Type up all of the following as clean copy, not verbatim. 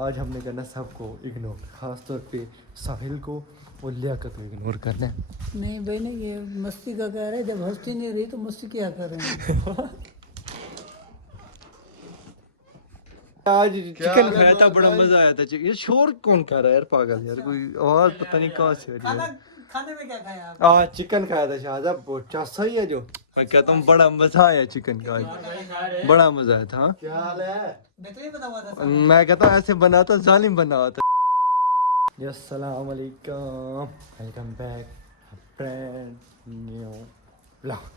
آج ہم نے کرنا سب کو اگنور، خاص طور پہ ساحل کو اور لیاقت کو اگنور کرنا ہے. نہیں بھائی نہیں، یہ مستی کا کہہ رہے ہیں، جب ہستی نہیں رہی تو مستی کیا کر رہے ہیں. آج چکن کھایا تھا، بڑا مزہ آیا تھا. یہ شور کون کر رہا ہے یار، پاگل یار، کوئی آواز پتہ نہیں کہاں سے آ رہی ہے. کھانے میں کیا کھایا آپ؟ آج چکن کھایا تھا شاہزہ، بہت صحیح ہے. جو میں کہتا ہوں بڑا مزہ آیا چکن کا، بڑا مزہ آیا تھا. کیا حال ہے؟ بہترین بنا ہوا تھا. میں کہتا ہوں ایسے بنا تھا، ظالم بنا ہوا تھا. السلام علیکم، welcome back brand new vlog.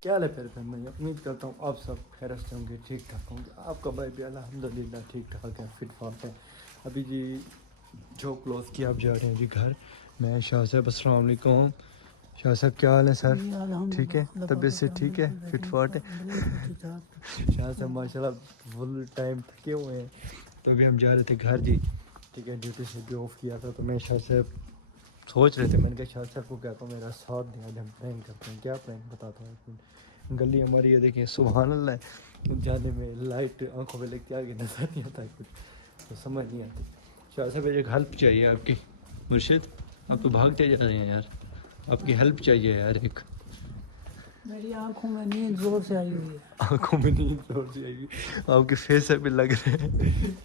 کیا حال ہے پھر میں امید کرتا ہوں آپ سب خیریت سے ہوں گے، ٹھیک ٹھاک ہوں گے. آپ کا بھائی بھی الحمدللہ ٹھیک ٹھاک ہے، فٹ فاٹ ہے. ابھی جی جو کلوز کیا آپ جا رہے ہیں جی گھر. میں شاہ صاحب، السلام علیکم. شاہ صاحب کیا حال ہے سر؟ ٹھیک ہے، طبیعت سے ٹھیک ہے، فٹ فاٹ ہے. شاہ صاحب ماشاء اللہ فل ٹائم تھکے ہوئے ہیں. تو ابھی ہم جا رہے تھے گھر جی، ٹھیک ہے. ڈیوٹی سے بھی آف کیا تھا تو میں شاہ صاحب سوچ رہے تھے، میں نے کہا شاہ صاحب کو کہتا ہوں میرا ساتھ دیں، آج ہم پلان کرتے ہیں. کیا پلان بتاتا ہوں. گلی ہماری یہ دیکھیں، سبحان اللہ، جانے میں لائٹ آنکھوں پہ لگتی، آگے نظر نہیں آتا ہے کچھ، تو سمجھ نہیں آتی. شاہ صاحب ایک ہیلپ چاہیے آپ کی. مرشد آپ تو بھاگتے جا رہے ہیں یار، آپ کی ہیلپ چاہیے یار. ایک میری آنکھوں میں نیند زور سے آئی ہوئی ہے. آنکھوں میں نیند زور سے آئی ہوئی، آپ کے فیس پہ لگ رہے ہیں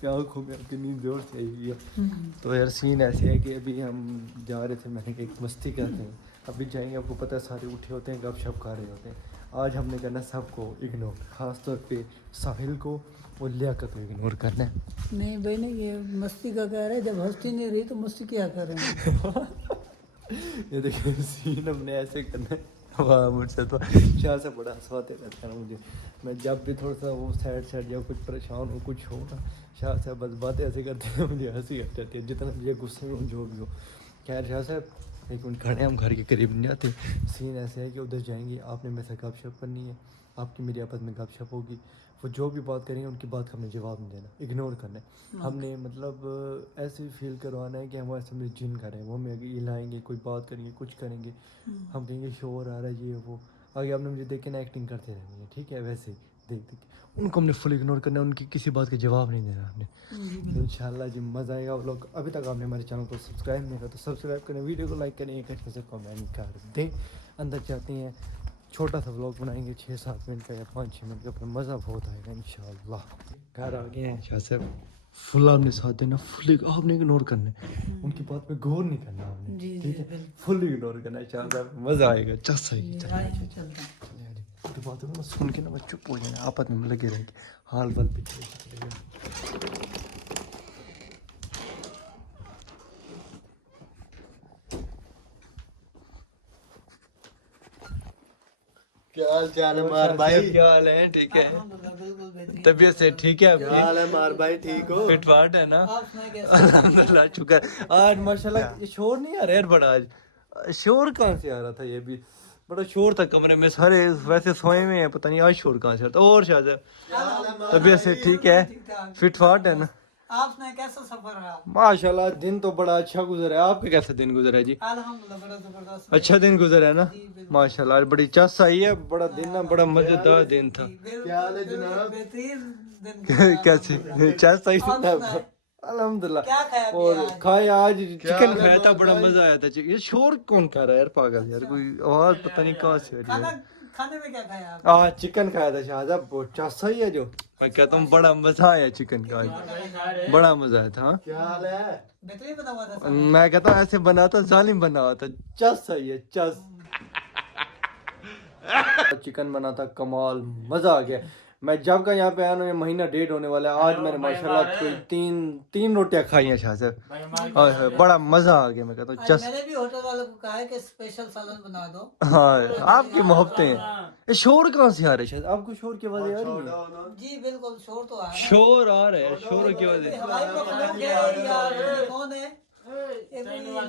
کہ آنکھوں میں آپ کی نیند زور سے آئی ہوئی ہے. تو یار سین ایسے ہے کہ ابھی ہم جا رہے تھے، میں نے کہ ایک مستی کرتے ہیں. ابھی جائیں گے، آپ کو پتہ ہے سارے اٹھے ہوتے ہیں، گپ شپ کھا رہے ہوتے ہیں. آج ہم نے کرنا سب کو اگنور، خاص طور پہ ساحل کو اور لیاقت کو اگنور کرنا ہے. نہیں بھائی نہیں، یہ مستی کا کہہ رہے ہیں، جب ہستی نہیں رہی تو مستی کیا کر رہے ہیں. یہ دیکھیں سین ہم نے ایسے کرنا ہے. واہ مجھ سے تو شاہ سے بڑا ہنسواتے رہتا ہے مجھے. میں جب بھی تھوڑا سا وہ سیڈ یا کچھ پریشان ہو، کچھ ہو نا، شاہ صاحب بس باتیں ایسے کرتے ہیں، مجھے ہنسی آ جاتی ہے، جتنا مجھے غصے میں جو بھی ہو. خیر شاہ صاحب ایک منٹ کھڑے ہیں، ہم گھر کے قریب نہیں آتے. سین ایسے ہے کہ ادھر جائیں گے، آپ نے میرے سے گپ شپ کرنی ہے، آپ کی میری آپس میں گپ شپ ہوگی. وہ جو بھی بات کریں گے ان کی بات کا ہمیں جواب نہیں دینا، اگنور کرنا ہے. ہم نے مطلب ایسے فیل کروانا ہے کہ ہم ایسے میں جن کریں. وہ ہمیں آگے ہلائیں گے، کوئی بات کریں گے، کچھ کریں گے، ہم کہیں گے شور آ رہا ہے یہ وہ. آگے آپ نے مجھے دیکھ کے نا ایکٹنگ کرتے رہنی ہے، ٹھیک ہے. ویسے ہی دیکھ کے ان کو ہم نے فل اگنور کرنا ہے، ان کی کسی بات کا جواب نہیں دینا ہم نے. انشاءاللہ جی مزہ آئے گا. وہ لوگ ابھی تک آپ نے ہمارے چینل کو سبسکرائب نہیں کیا تو سبسکرائب کریں، ویڈیو کو لائک کریں، ایک اچھے سے کمنٹ کر دیں. اندر چاہتے ہیں چھوٹا سا ولاگ بنائیں گے 6-7 منٹ کا یا 5-6 منٹ کا، پر مزہ بہت آئے گا انشاءاللہ. گھر آ گئے ہیں شاہ صاحب، فل آپ نے ساتھ دینا، فل آپ نے اگنور کرنا ہے، ان کی بات پہ غور نہیں کرنا آپ نے، ٹھیک ہے. فل اگنور کرنا ہے شاہ صاحب، مزہ آئے گا. چل صحیح تو بات ہے نا، سن کے نا میں چپ ہو جانا، آپس میں لگے رہیں گے، حال بال پیچھے. کیا حال چال ہے مار بھائی؟ کیا حال ہے؟ ٹھیک ہے، بالکل بہترین. طبیعت سے ٹھیک ہے آپ کیا حال ہے مار بھائی؟ ٹھیک ہو؟ فٹ فاٹ ہے نا؟ آپ سنائیں کیسے؟ الحمدللہ شکر. آج ماشاءاللہ یہ شور نہیں آ رہا یار بڑا، آج شور کہاں سے آ رہا تھا؟ یہ بھی بڑا شور تھا کمرے میں، سارے ویسے سوئے ہوئے ہیں، پتہ نہیں آج شور کہاں سے آ رہا تھا. اور شاہ صاحب طبیعت سے ٹھیک ہے، فٹ فاٹ ہے نا؟ آپ سنائیں کیسا سفر رہا؟ ماشاءاللہ دن تو بڑا اچھا گزرا ہے. آپ کا کیسا دن گزرا ہے جی؟ الحمدللہ بڑا زبردست. اچھا دن گزرا ہے نا؟ ماشاءاللہ آج بڑی چس آئی ہے، بڑا دن نا بڑا مزیدار دن تھا. کیا حال ہے جناب؟ بہترین دن. کیسی چس آئی تھی؟ الحمدللہ. اور کھایا آج چکن کھایا تھا، بڑا مزہ آیا تھا. یہ شور کون کر رہا ہے یار، پاگل یار، کوئی آواز پتہ نہیں کہاں سے آ رہی ہے. کھانے میں کیا کھایا آپ؟ آج چکن کھایا تھا شاہ صاحب، بہت صحیح ہے. جو میں کہتا ہوں بڑا مزہ آیا چکن کا، بڑا مزہ آیا تھا. کیا حال ہے؟ بہترین بنا ہوا تھا. میں کہتا ہوں ایسے بنا تھا، ظالم بنا ہوا تھا. چس صحیح ہے، چس. چکن بنا تھا کمال، مزہ آ گیا. میں جب کا یہاں پہ آیا نا، یہ مہینہ 1.5 ہونے والا ہے. آج میں نے ماشاءاللہ کوئی تین روٹیاں کھائی ہیں شاہ صاحب، بڑا مزہ آ گیا. میں کہتا ہوں چس. میں نے بھی ہوٹل والوں کو کہا ہے کہ اسپیشل سالن بنا دو. ہاں آپ کی محبتیں ہیں. یہ شور کہاں سے آ رہے شاید؟ آپ کو شور کی آواز آ رہی ہے؟ جی بالکل شور تو آ رہا ہے. شور آ رہا ہے، شور کی آواز. ہوائی مخلوق ہے یا کون ہے؟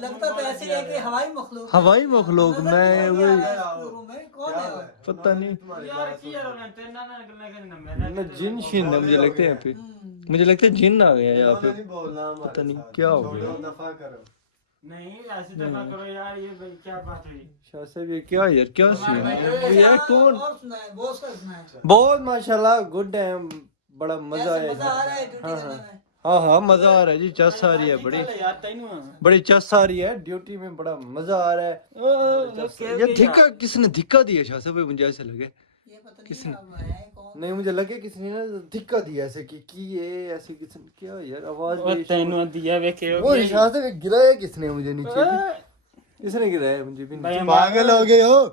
لگتا تو ایسے ہے کہ ہوائی مخلوق. ہوائی مخلوق میں کون ہے؟ پتہ نہیں، جن شین ہے مجھے لگتا ہے یہاں پہ. مجھے لگتا ہے جن آ گیا یہاں پہ, نہیں بولنا ہمارے پتہ نہیں ساتھ. کیا ہو چھوڑو, گیا. دفع کرو. نہیں ایسے دفعہ کرو یار, یہ بھائی کیا بات ہوئی؟ شاہ صاحب یہ کیا یار, کیا سین ہے یار, کون اور سنا ہے بہت کا سنا ہے. بہت ماشاءاللہ گڈ ہے, بڑا مزہ آیا. مزہ آ رہا ہے ڈیوٹی ہاں کرنے میں. ہاں ہاں مزہ آ رہا ہے جی, چس آ رہی ہے بڑی, یار تینوں بڑی چس آ رہی ہے ڈیوٹی میں, بڑا مزہ آ رہا ہے. یہ دھکا کس نے دھکا دیا شاہ صاحب, مجھے ایسے لگے یہ پتہ نہیں اب ہے کون. نہیں, مجھے لگے کس نے نا دھکا دیا ایسے کہ یہ ایسے کس نے کیا یار, آواز وہ تینوں دیا ویکھے وہ شاہ صاحب گرایا کس نے مجھے نیچے, کس نے گرایا مجھے بھی نیچے. پاگل ہو گئے ہو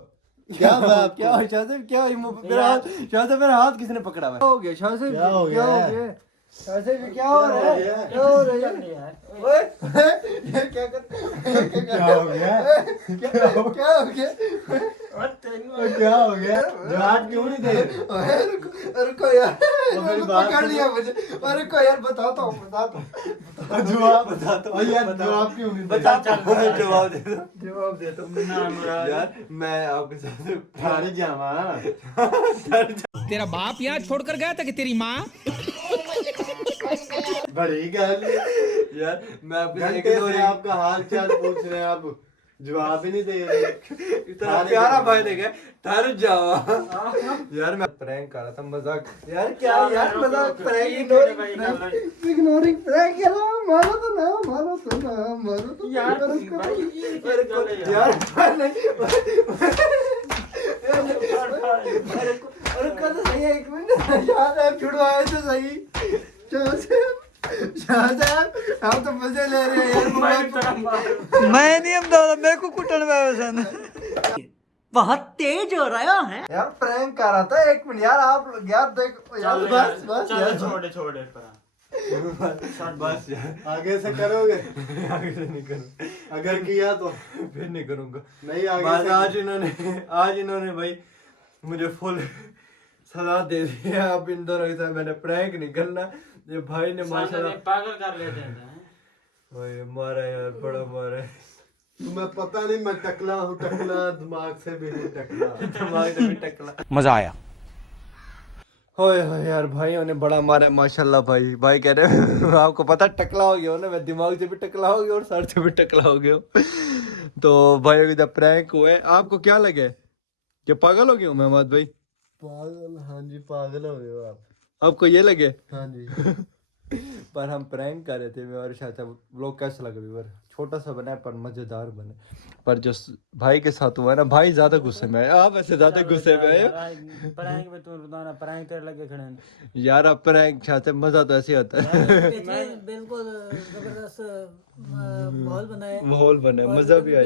کیا بات کیا شاہ صاحب, کیا میرا ہاتھ, شاہ صاحب میرا ہاتھ کس نے پکڑا ہوا ہے, ہو گیا شاہ صاحب, کیا ہو کیا گیا ہو گیا شاہ صاحب, کیا ہو رہا ہے, کیا ہو رہا ہے, اوئے کیا کیا ہو گیا کیا ہو گیا, کیا ہو گیا جواب کیوں نہیں دے رہے؟ رکو یار, پکڑ لیا مجھے, رکو یار بتاتا ہوں جواب بتاتا ہوں یار, جواب کیوں نہیں دے رہے؟ جواب دیتا ہوں یار, میں آپ کے ساتھ ٹھہر جاواں. تیرا باپ یہاں چھوڑ کر گیا تھا کہ تیری ماں؟ بڑی گل یار, میں آپ کے ساتھ گھنٹے سے آپ کا حال چال پوچھ رہے ہیں, آپ جواب ہی نہیں دے رہے. اتنا پیارا بھائی دیکھے, ٹھہر جاؤ یار, میں پرینک کر رہا تھا, مذاق یار, کیا یار مذاق, پرینک اگنورنگ پرینک یار, مارو تو نہ, مارو تو نہ, مارو تو یار یار رکو تو صحیح ہے, ایک منٹ, شاہ صاحب چھڑوائے تو صحیح, شاہ صاحب ہم تو مزے لے رہے ہیں یار. میں نہیں امداد, میرے کو کٹن میں ویسے بہت تیز ہو رہا ہے. یار پرینک کر رہا تھا, ایک منٹ یار, آپ یار دیکھو یار, بس بس یار, چھوڑے بس یار, آگے سے کرو گے؟ آگے سے نہیں کروں, اگر کیا تو پھر نہیں کروں گا. نہیں بس آگے آج انہوں نے بھائی مجھے فل سزا دے دی ہے. اب ان دونوں کے ساتھ میں نے پرینک نہیں کرنا. یہ بھائی نے ماشاءاللہ پاگل کر لیتے ہیں. اوئے مارا یار, بڑا مارا ہے. تمہیں پتہ نہیں میں ٹکلا ہوں, ٹکلا دماغ سے بھی نہیں ٹکلا. دماغ سے بھی ٹکلا. مزہ آیا. ہوئے ہوئے یار, بھائیوں نے بڑا مارا ہے ماشاءاللہ. بھائی کہہ رہے ہیں آپ کو پتہ ٹکلا ہو گیا ہو نا, میں دماغ سے بھی ٹکلا ہو گیا اور سر سے بھی ٹکلا ہو گیا ہوں. تو بھائی ابھی تک پرینک ہوئے. آپ کو کیا لگے کہ پاگل ہو گیا ہوں میں محمد بھائی؟ پاگل, ہاں جی پاگل ہو گئے ہو آپ. آپ کو یہ لگے؟ ہاں جی. پر ہم پرینک کر رہے تھے, میں اور شاید لوگ کیسا لگا ویور, چھوٹا سا بنا ہے پر مزیدار بنے. پر جو بھائی کے ساتھ ہوا ہے نا, بھائی زیادہ غصے میں ہے, آپ ایسے زیادہ غصے میں ہے پرینک میں تو روزانہ پرینک تیرے لگے کھڑے ہیں یار. اب پرینک چاہتے مزہ تو ایسے ہوتا ہے, بالکل زبردست ماحول بنا ہے, ماحول بنے, مزہ بھی آیا.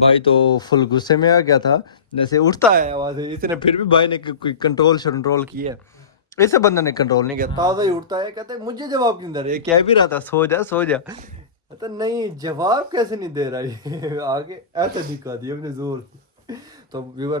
بھائی تو فل غصے میں آ گیا تھا, جیسے اٹھتا ہے آواز اتنے, پھر بھی بھائی نے کوئی کنٹرول کیا ہے. ایسے بندے نے کنٹرول نہیں کیا, تازہ ہی اٹھتا ہے, کہتے مجھے جواب کیوں دے رہے, کہہ بھی رہا تھا سو جا, کہتا نہیں جواب کیسے نہیں دے رہا یہ, آگے ایسا دکھا دیا اپنے زور. تو ویور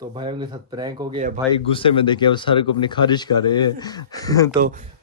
تو بھائیوں کے ساتھ پرینک ہو گیا. بھائی غصے میں دیکھے اب سارے کو اپنی خارج کر رہے ہیں. تو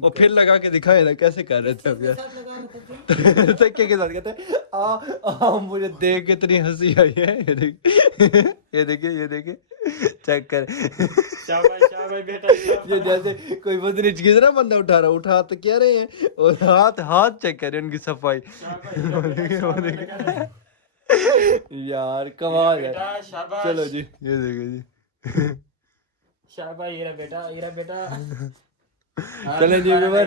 اور پھر لگا کے دکھائے نا کیسے کر رہے تھے اب یار. تکے کے ساتھ کہتے ہیں مجھے دیکھ کے اتنی ہنسی آئی ہے, یہ دیکھیں چیک کریں. یہ جیسے کوئی وزنی چیز نا بندہ اٹھا تو کہہ رہے ہیں, اور ہاتھ چیک کریں ان کی صفائی. یار کمال ہے. چلو جی, یہ دیکھیں جی, شاباش ہیرا بیٹا. چلیں جی ویور,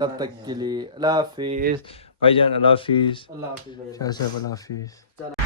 تب تک کے لیے اللہ حافظ بھائی جان, اللہ حافظ. اللہ حافظ. اللہ حافظ.